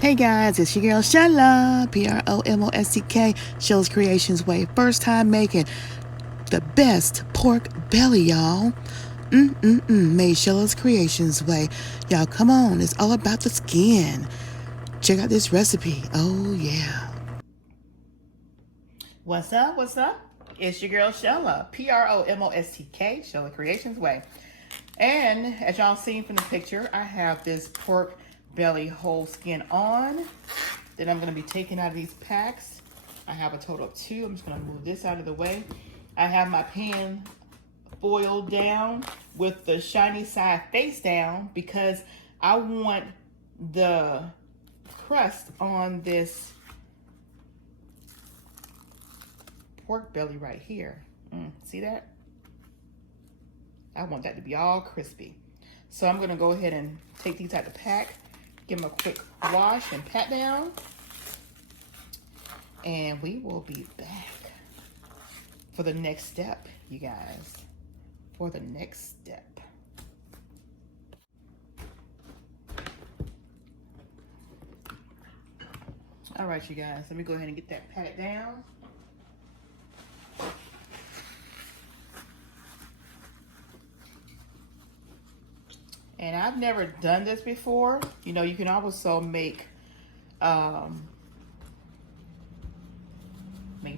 Hey guys, it's your girl Shala, PromoSTK, Shala's Creations Way. First time making the best pork belly, y'all. Made Shala's Creations Way. Y'all, come on, it's all about the skin. Check out this recipe. Oh, yeah. What's up? What's up? It's your girl Shala, PromoSTK, Shala Creations Way. And as y'all seen from the picture, I have this pork belly whole skin on that I'm going to be taking out of these packs. I have a total of 2. I'm just going to move this out of the way. I have my pan foiled down with the shiny side face down because I want the crust on this pork belly right here. See that? I want that to be all crispy. So I'm going to go ahead and take these out of the pack, give them a quick wash and pat down, and we will be back for the next step, you guys. For the next step. All right, you guys, let me go ahead and get that patted down. And I've never done this before. You know, you can also make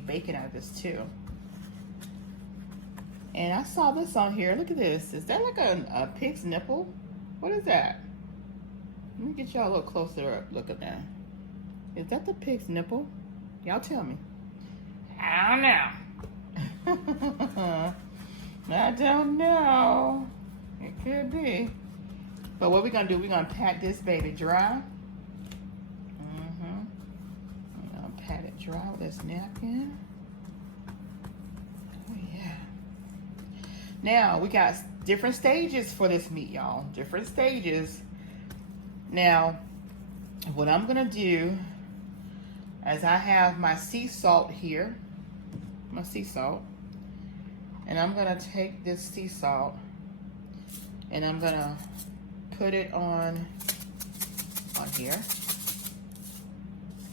bacon out of this too. And I saw this on here. Look at this. Is that like a pig's nipple? What is that? Let me get y'all a little closer look at that. Is that the pig's nipple? Y'all tell me. I don't know. I don't know. It could be. But what we're gonna do, we're gonna pat this baby dry. I'm gonna pat it dry with this napkin. Oh yeah. Now we got different stages for this meat, y'all. Different stages. Now, what I'm gonna do, as I have my sea salt here, my sea salt, and I'm gonna take this sea salt and I'm gonna put it on here.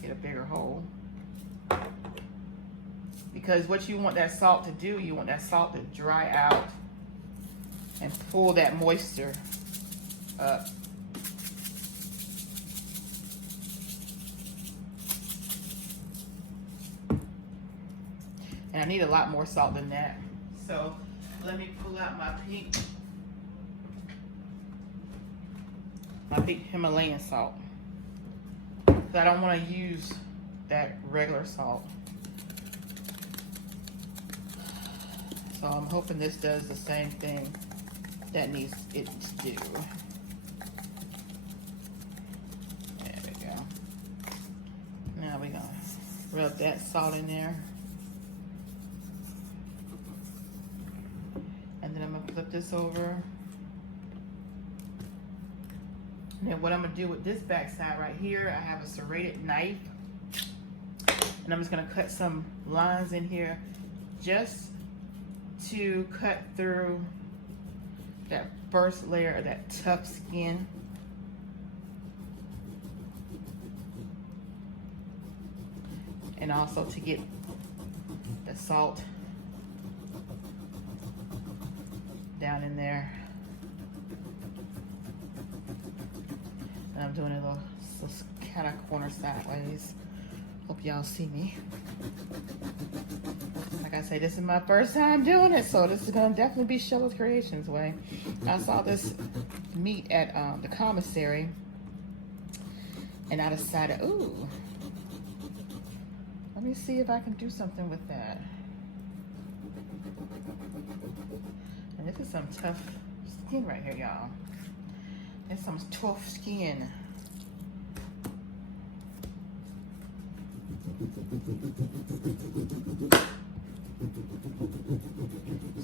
Get a bigger hole. Because what you want that salt to do, you want that salt to dry out and pull that moisture up. And I need a lot more salt than that. So let me pull out my pink Himalayan salt. So I don't want to use that regular salt. So I'm hoping this does the same thing that needs it to do. There we go. Now we're gonna rub that salt in there. And then I'm gonna flip this over. And then what I'm gonna do with this back side right here, I have a serrated knife. And I'm just gonna cut some lines in here just to cut through that first layer of that tough skin. And also to get the salt down in there. And I'm doing it a little kind of corner sideways. Hope y'all see me. Like I say, this is my first time doing it, so this is gonna definitely be Shala's Creations Way. I saw this meat at the commissary, and I decided, ooh, let me see if I can do something with that. And this is some tough skin right here, y'all. It's some tough skin. So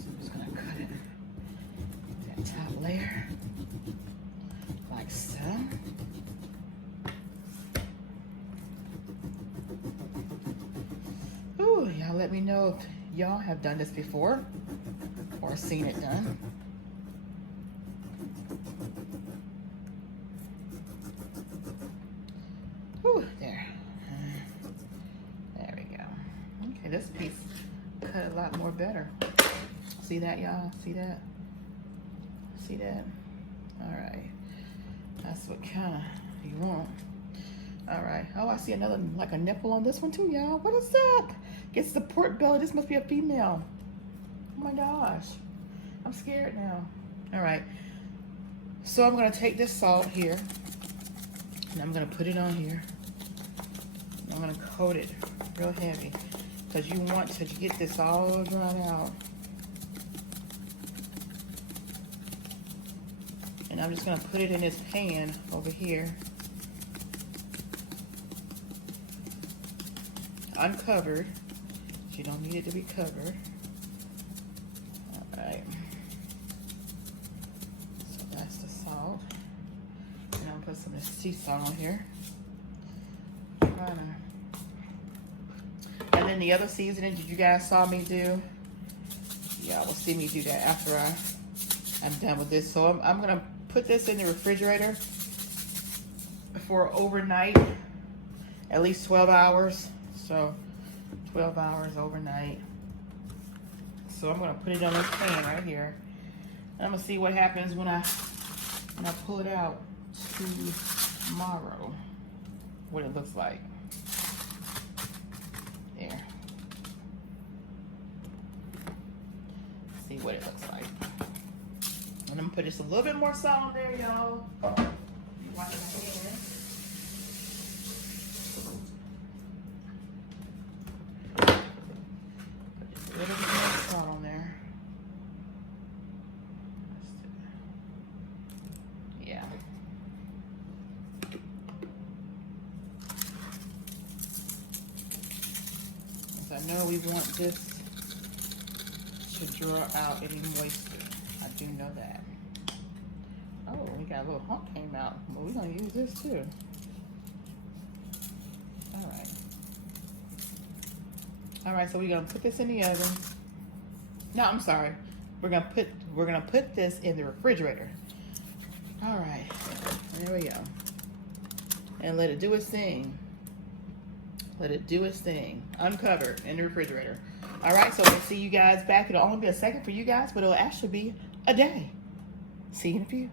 I'm just gonna cut it. That top layer, like so. Ooh, y'all let me know if y'all have done this before or seen it done. Ooh, there. There we go. Okay, this piece cut a lot more better. See that, y'all? See that? See that? All right. That's what kind of you want. All right. Oh, I see another, like a nipple on this one too, y'all. What is that? Gets the pork belly. This must be a female. Oh my gosh. I'm scared now. All right. So I'm going to take this salt here and I'm going to put it on here. I'm going to coat it real heavy because you want to get this all dried out. And I'm just going to put it in this pan over here. Uncovered. You don't need it to be covered. All right. So that's the salt. And I'll put some of the sea salt on here. And then the other seasoning that you guys saw me do, y'all will see me do that after I'm done with this. So I'm gonna put this in the refrigerator for overnight, at least 12 hours. So 12 hours overnight. So I'm gonna put it on this pan right here. And I'm gonna see what happens when I pull it out tomorrow. What it looks like. There. See what it looks like. And I'm gonna put just a little bit more salt on there, y'all. Wash my hands. Put just a little bit more salt on there. Yeah. I know we want this to draw out any moisture. I do know that. Oh, we got a little hump came out. Well, we're gonna use this too. All right. All right, so we're gonna put this in the oven. No, I'm sorry. We're gonna put this in the refrigerator. All right, there we go. And let it do its thing. Let it do its thing. Uncovered in the refrigerator. All right, so we'll see you guys back. It'll only be a second for you guys, but it'll actually be a day. See you in a few.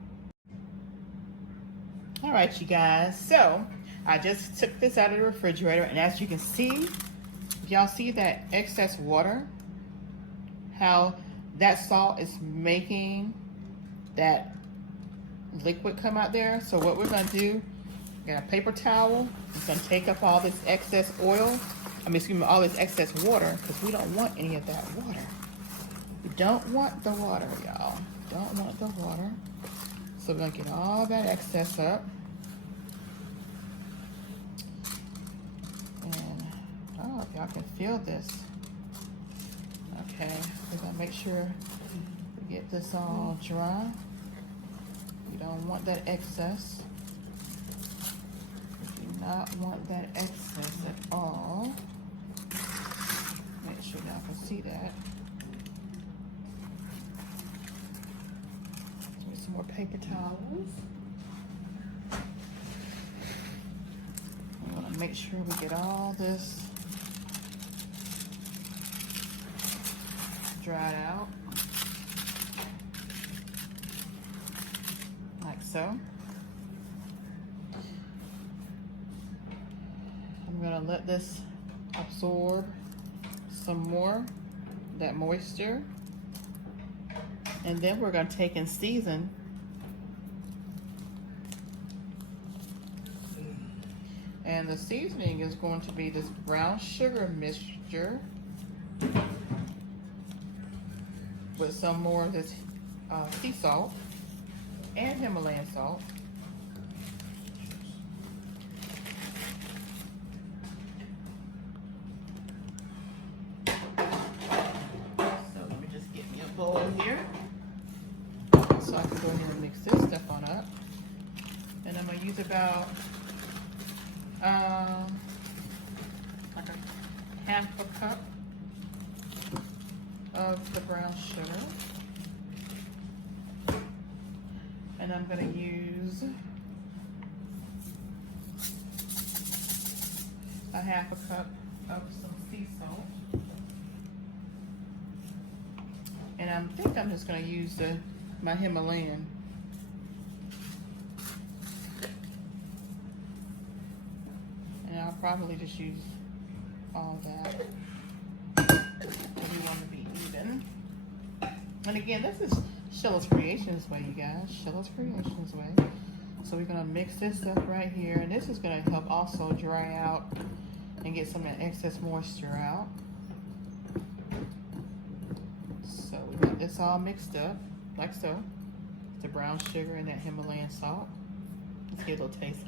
All right, you guys. So I just took this out of the refrigerator, and as you can see, y'all see that excess water, how that salt is making that liquid come out there. So what we're gonna do, got a paper towel. It's gonna take up all this excess oil. All this excess water, because we don't want any of that water. We don't want the water, y'all. Don't want the water. So we're gonna get all that excess up. And, oh, if y'all can feel this. Okay, we're gonna make sure we get this all dry. We don't want that excess. Not want that excess at all. Make sure y'all can see that. Get some more paper towels. We want to make sure we get all this dried out. Like so. I'm gonna let this absorb some more of that moisture, and then we're gonna take and season. And the seasoning is going to be this brown sugar mixture with some more of this sea salt and Himalayan salt. Here, so I can go ahead and mix this stuff on up, and I'm gonna use about like a half a cup of the brown sugar, and I'm gonna use a half a cup of some sea salt. And I think I'm just going to use my Himalayan. And I'll probably just use all that. We want to be even. And again, this is Sheila's Creations way, you guys. Sheila's Creations way. So we're gonna mix this up right here, and this is gonna help also dry out and get some of that excess moisture out. So we got this all mixed up, like so. The brown sugar and that Himalayan salt. Let's get a little taste.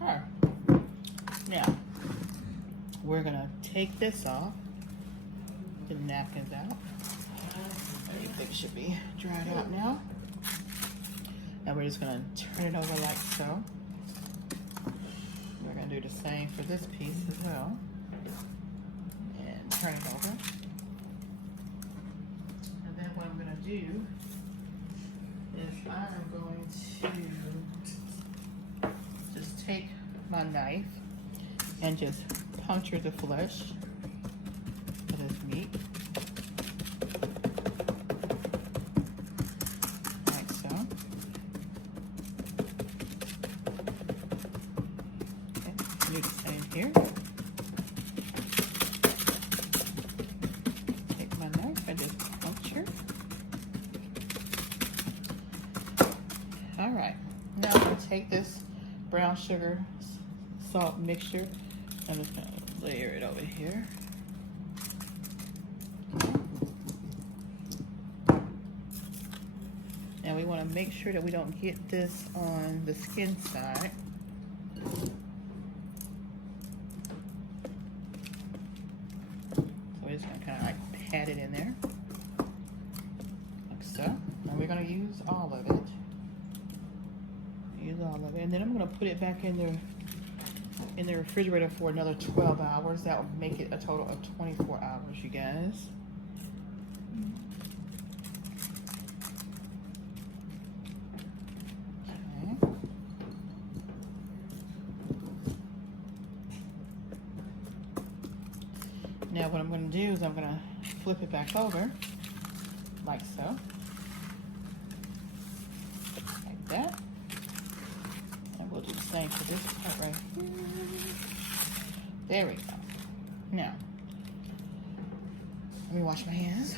Okay. Now, we're gonna take this off. Get the napkins out. I think it should be dried out now. And we're just gonna turn it over like so. We're gonna do the same for this piece as well. And turn it over. And then what I'm gonna do is I'm going to just take my knife and just puncture the flesh of this meat. Like so. Okay, do the same here. Take my knife and just puncture. Alright, now I'm going to take this brown sugar salt mixture. I'm just going to layer it over here. And we want to make sure that we don't get this on the skin side. So we're just going to kind of like pat it in there. Like so. And we're going to use all of it. Use all of it. And then I'm going to put it back in the refrigerator for another 12 hours. That will make it a total of 24 hours, you guys. Okay. Now what I'm going to do is I'm going to flip it back over like so. Like that. We'll do the same for this part right here. There we go. Now, let me wash my hands.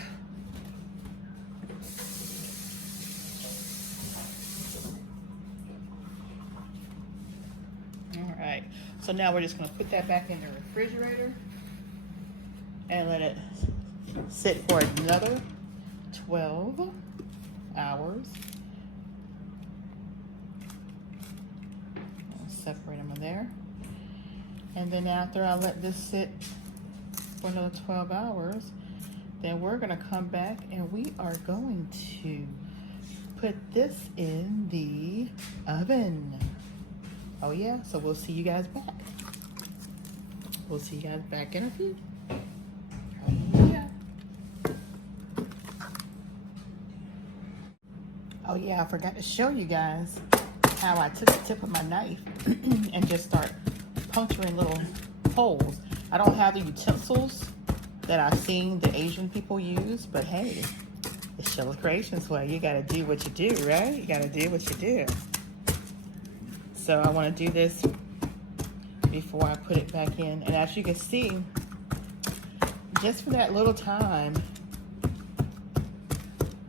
All right. So now we're just going to put that back in the refrigerator and let it sit for another 12 hours. Separate them in there. And then after I let this sit for another 12 hours, then we're going to come back and we are going to put this in the oven. Oh yeah, so we'll see you guys back. We'll see you guys back in a few. Oh yeah. Oh yeah, I forgot to show you guys how I took the tip of my knife and just start puncturing little holes. I don't have the utensils that I've seen the Asian people use, but hey, it's Sheila Creations way. You gotta do what you do, right? You gotta do what you do. So I wanna do this before I put it back in. And as you can see, just for that little time,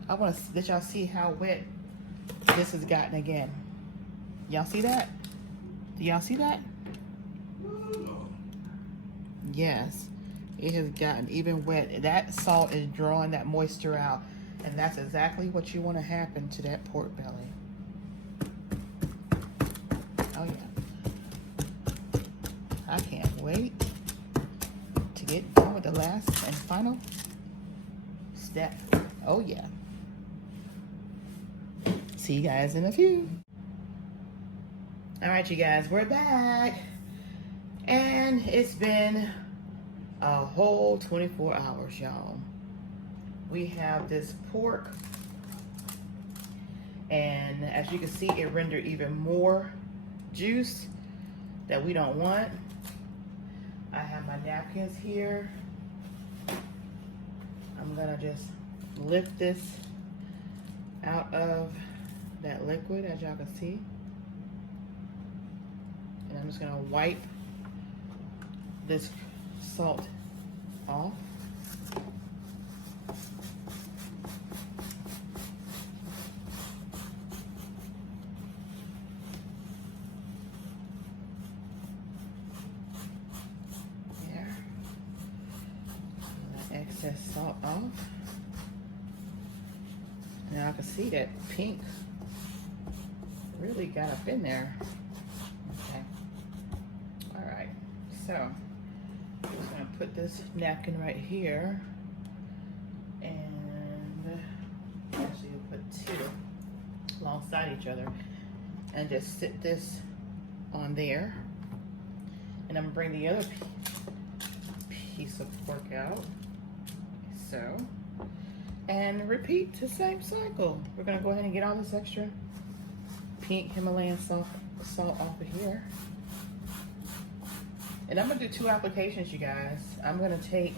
I want to let y'all see how wet this has gotten again. Y'all see that? Do y'all see that? Yes, it has gotten even wet. That salt is drawing that moisture out, and that's exactly what you want to happen to that pork belly. Oh yeah. I can't wait to get done with the last and final step. Oh yeah. See you guys in a few. All right, you guys, we're back. And it's been a whole 24 hours, y'all. We have this pork, and as you can see, it rendered even more juice that we don't want. I have my napkins here. I'm gonna just lift this out of that liquid, as y'all can see. And I'm just gonna wipe this salt off. There. Excess salt off. Now I can see that pink really got up in there. Okay. All right. So I'm just gonna put this napkin right here, and actually we'll put two alongside each other, and just sit this on there. And I'm gonna bring the other piece of pork out. So, and repeat the same cycle. We're gonna go ahead and get all this extra pink Himalayan salt off of here. And I'm gonna do 2 applications, you guys. I'm gonna take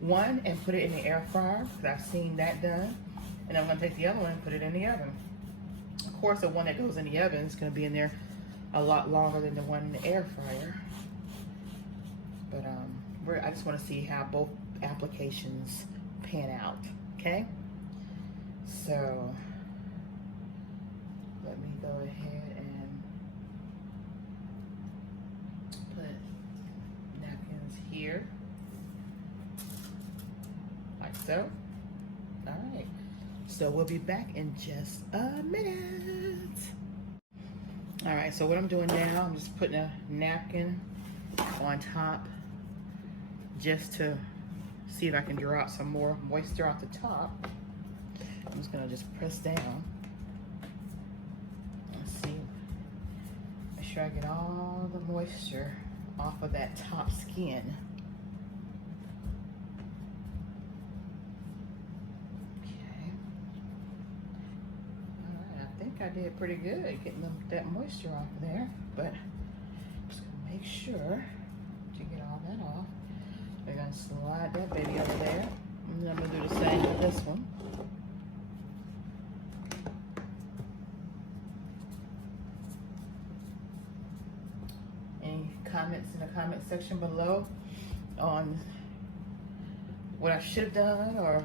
one and put it in the air fryer, because I've seen that done. And I'm gonna take the other one and put it in the oven. Of course, the one that goes in the oven is gonna be in there a lot longer than the one in the air fryer. But I just wanna see how both applications pan out, okay? So let me go ahead and put napkins here, like so. All right, so we'll be back in just a minute. All right, so what I'm doing now, I'm just putting a napkin on top just to see if I can draw out some more moisture off the top. I'm just gonna just press down. Let's see. Make sure I get all the moisture off of that top skin. Okay. All right, I think I did pretty good getting that moisture off of there, but I'm just gonna make sure to get all that off. We're gonna slide that baby over there. And then I'm gonna do the same with this one. Any comments in the comment section below on what I should have done or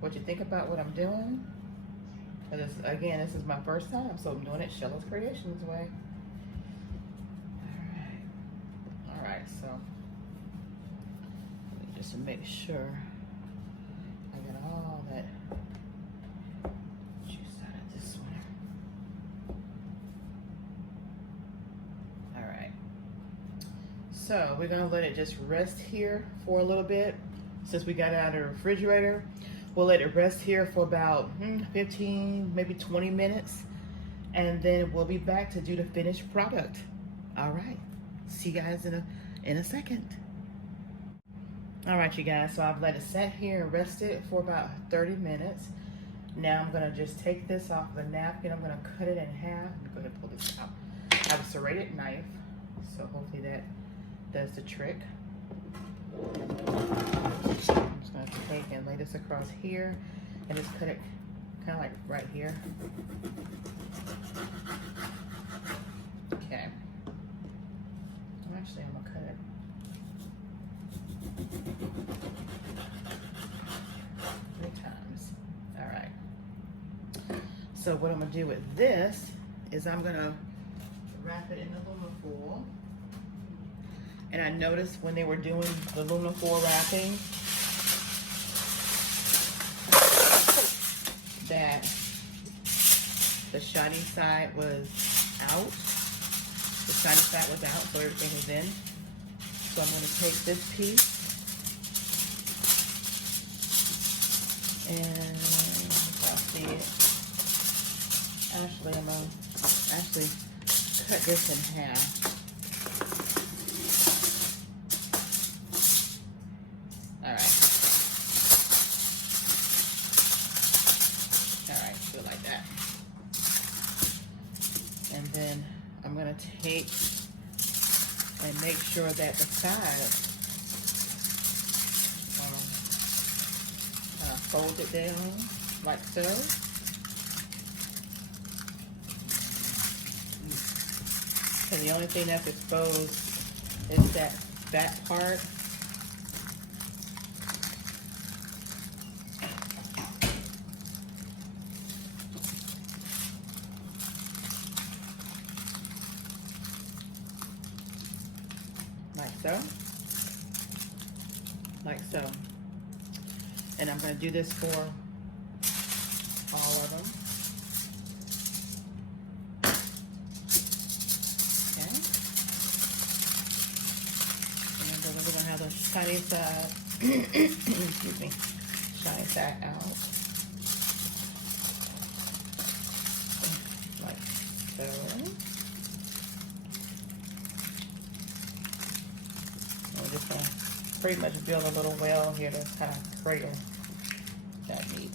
what you think about what I'm doing? Because again, this is my first time, so I'm doing it Sheila's Creations way. All right, so just to make sure I got all that juice out of this one. All right, so we're gonna let it just rest here for a little bit. Since we got it out of the refrigerator, we'll let it rest here for about 15, maybe 20 minutes, and then we'll be back to do the finished product. All right, see you guys in a second. All right, you guys, so I've let it sit here and rest it for about 30 minutes. Now I'm gonna just take this off the napkin. I'm gonna cut it in half. I'm gonna pull this out. I have a serrated knife, so hopefully that does the trick. I'm just gonna take and lay this across here and just cut it kind of like right here. Okay. Actually, I'm gonna cut it 3 times. All right. So what I'm gonna do with this is I'm gonna wrap it in aluminum foil. And I noticed when they were doing the aluminum foil wrapping that the shiny side was out. The shiny side was out, so everything was in. So I'm gonna take this piece and I'll see it. Actually, I'm gonna cut this in half. All right, do it like that. And then I'm going to take and make sure that the sides fold it down like so. And the only thing that's exposed is that back part. Like so. Like so. And I'm going to do this for all of them. Okay. And then we're going to have the shiny side, excuse me, shiny side out. Like so. We're just going to pretty much build a little well here to kind of cradle that meat.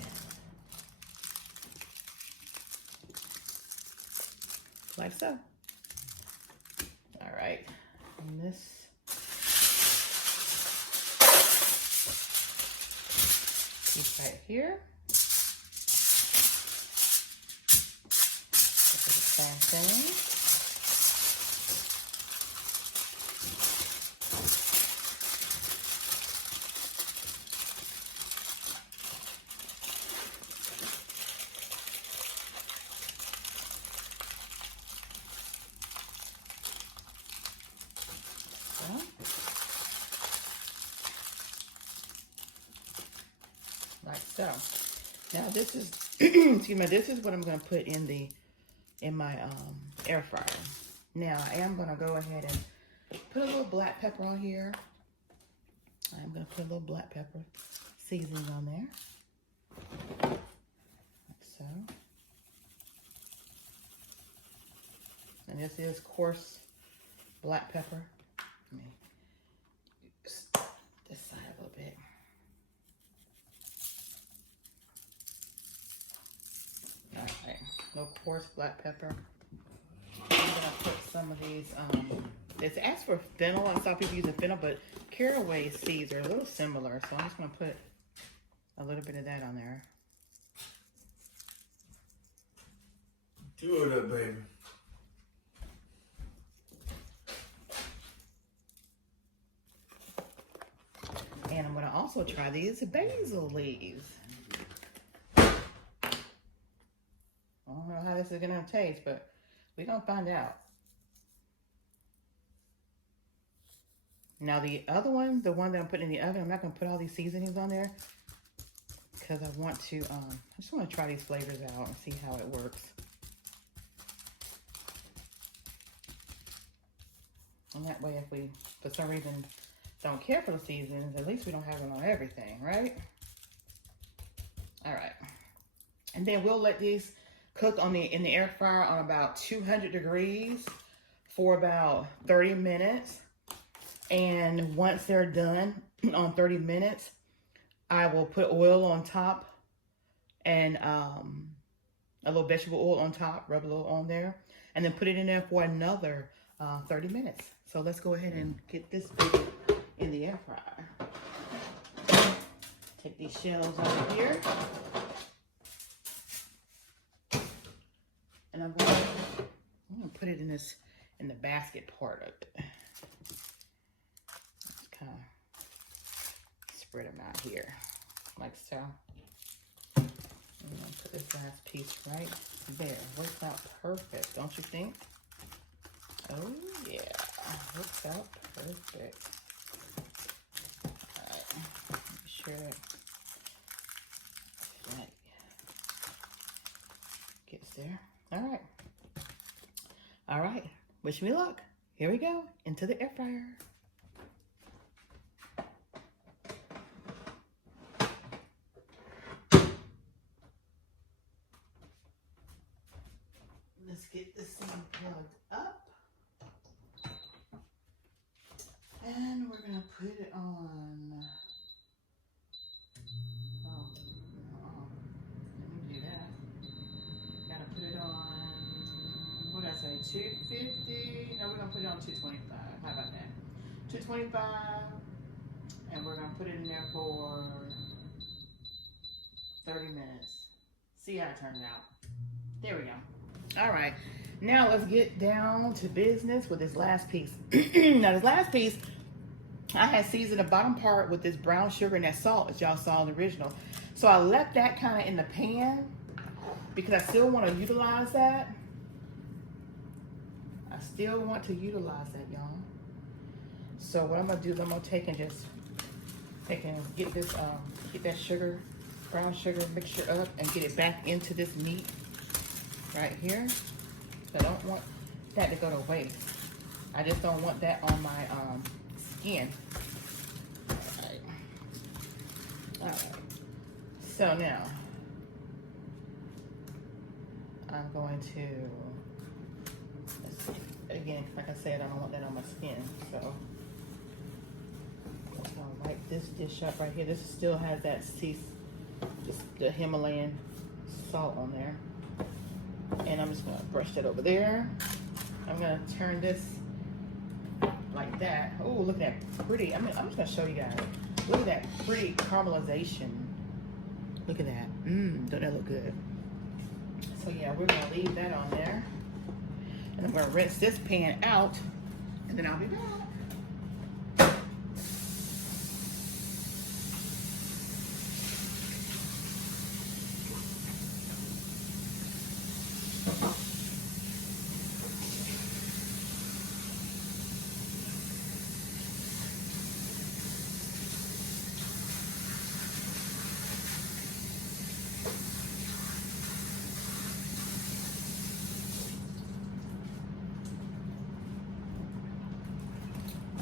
Like so. All right. And this piece right here. This is the same thing. Like so. Now this is excuse me, this is what I'm going to put in my air fryer. Now I am going to go ahead and put a little black pepper on here. I'm going to put a little black pepper seasoning on there. Like so. And this is coarse black pepper. Let me use this side a little bit. Alright, a little coarse black pepper. I'm gonna put some of these, it's asked for fennel, I saw people using fennel, but caraway seeds are a little similar, so I'm just gonna put a little bit of that on there. Do it up, baby. And I'm gonna also try these basil leaves. I don't know how this is gonna taste, but we're gonna find out. Now the other one, the one that I'm putting in the oven, I'm not gonna put all these seasonings on there because I want to, I just want to try these flavors out and see how it works. And that way, if we, for some reason, don't care for the seasonings, at least we don't have them on everything, right? All right. And then we'll let these cook in the air fryer on about 200 degrees for about 30 minutes. And once they're done on 30 minutes, I will put oil on top and a little vegetable oil on top, rub a little on there, and then put it in there for another 30 minutes. So let's go ahead and get this baby in the air fryer. Take these shells out of here. And I'm gonna put it in the basket part of it. Just kind of spread them out here, like so. I'm gonna put this last piece right there. Works out perfect, don't you think? Oh yeah, works out perfect. All right, make sure that gets there. All right, wish me luck. Here we go, into the air fryer. Let's get this thing plugged up. And we're gonna put it on, oh, no, let me do that. Gotta put it on, what did I say, 250? 225, and we're gonna put it in there for 30 minutes. See how it turns out. There we go. All right, now let's get down to business with this last piece. Now this last piece, I had seasoned the bottom part with this brown sugar and that salt, as y'all saw in the original. So I left that kind of in the pan because I still want to utilize that. I still want to utilize that, y'all. So what I'm gonna do is I'm gonna take and just get this get that sugar, brown sugar mixture up and get it back into this meat right here. I don't want that to go to waste. I just don't want that on my skin. All right. So now I'm going to, again, like I said, I don't want that on my skin. So I'm just gonna wipe this dish up right here. This still has that the Himalayan salt on there. And I'm just gonna brush that over there. I'm gonna turn this like that. Oh, look at that pretty. I'm just gonna show you guys. Look at that pretty caramelization. Look at that. Don't that look good? So yeah, we're gonna leave that on there. And I'm gonna rinse this pan out, and then I'll be back.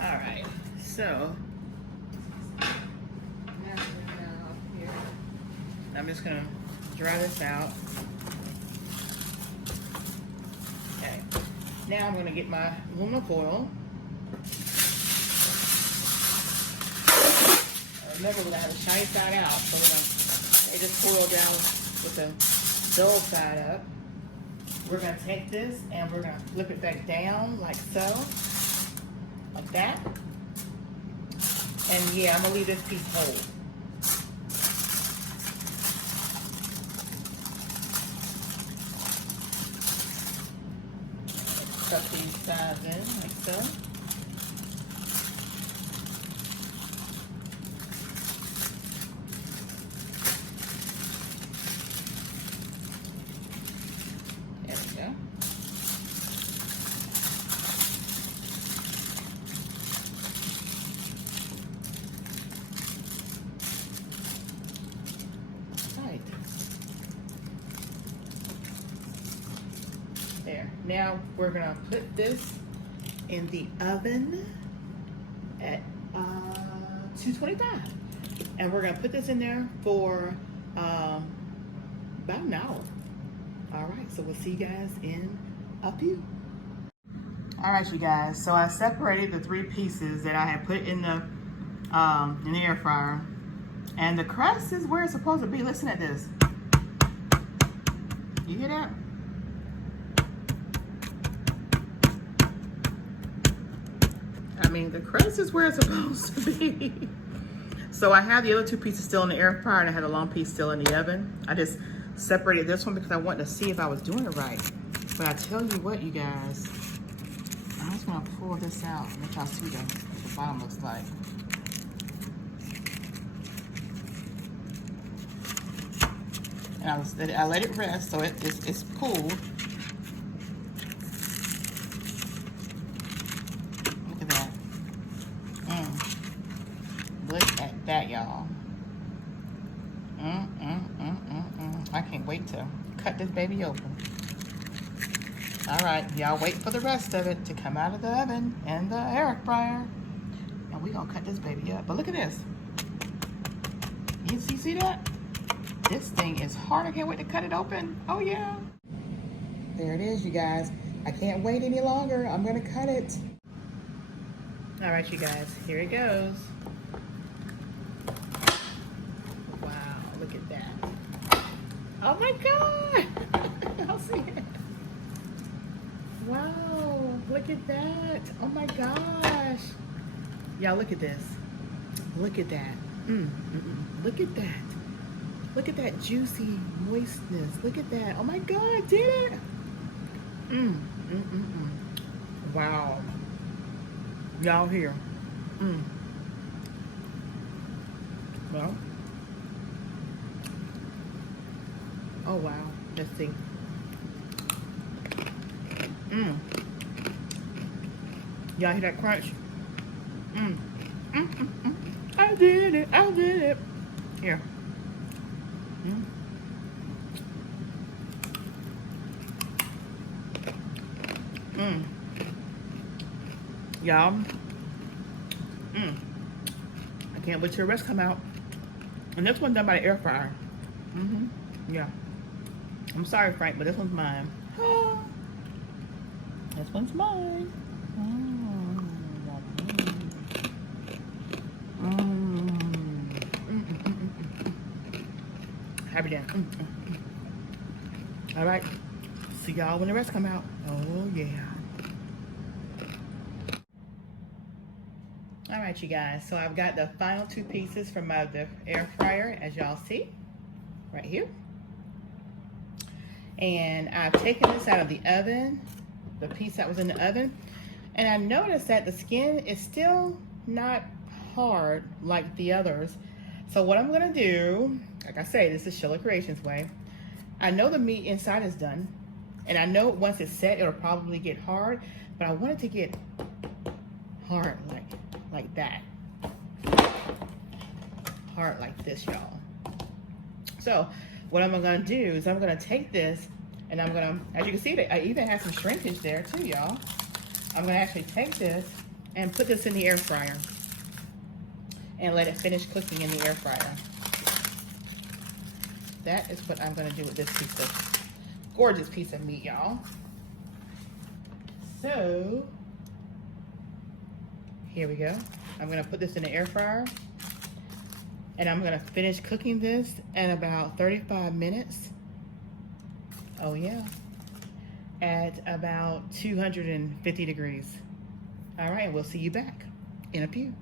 All right, so I'm just gonna dry this out. Okay, now I'm gonna get my aluminum foil. Remember, we're gonna have a shiny side out, so we're gonna lay this foil down with the dull side up. We're gonna take this and we're gonna flip it back down like so. Like that. And yeah, I'm gonna leave this piece whole. Cut these sides in like so. There we go. There. Now we're gonna put this in the oven at 225, and we're gonna put this in there for about an hour. All right, so we'll see you guys in a few. All right, you guys. So I separated the 3 pieces that I had put in the air fryer, and the crust is where it's supposed to be. Listen at this. You hear that? I mean, the crust is where it's supposed to be. So I have the other 2 pieces still in the air fryer, and I had a long piece still in the oven. I just separated this one because I wanted to see if I was doing it right. But I tell you what, you guys, I'm just gonna pull this out and let y'all see what the bottom looks like. And I let it rest so it's cool. Look at that, y'all. I can't wait to cut this baby open. All right, y'all wait for the rest of it to come out of the oven and the air fryer. And we're gonna cut this baby up. But look at this. You see that? This thing is hard. I can't wait to cut it open. Oh yeah. There it is, you guys. I can't wait any longer. I'm gonna cut it. All right, you guys, here it goes. Wow, look at that. Oh my God. I'll see it. Wow, look at that. Oh my gosh. Y'all, look at this. Look at that. Look at that. Look at that juicy moistness. Look at that. Oh my God, did it? Wow. Y'all here. Well. Oh wow. Let's see. Y'all hear that crunch? I did it. I did it. Here. Y'all. I can't wait till the rest come out. And this one's done by the air fryer. Yeah. I'm sorry, Frank, but this one's mine. This one's mine. Happy day. All right. See y'all when the rest come out. Oh, yeah. All right, you guys. So I've got the final 2 pieces from the air fryer, as y'all see, right here. And I've taken this out of the oven, the piece that was in the oven, and I noticed that the skin is still not hard like the others. So what I'm gonna do, like I say, this is Sheila Creations way. I know the meat inside is done, and I know once it's set, it'll probably get hard, but I want it to get hard like that. Hard like this, y'all. So what I'm gonna do is I'm gonna take this and I'm gonna, as you can see, I even have some shrinkage there too, y'all. I'm gonna actually take this and put this in the air fryer and let it finish cooking in the air fryer. That is what I'm gonna do with this piece of, gorgeous piece of meat, y'all. So, here we go. I'm gonna put this in the air fryer and I'm gonna finish cooking this in about 35 minutes. Oh yeah, at about 250 degrees. All right, we'll see you back in a few.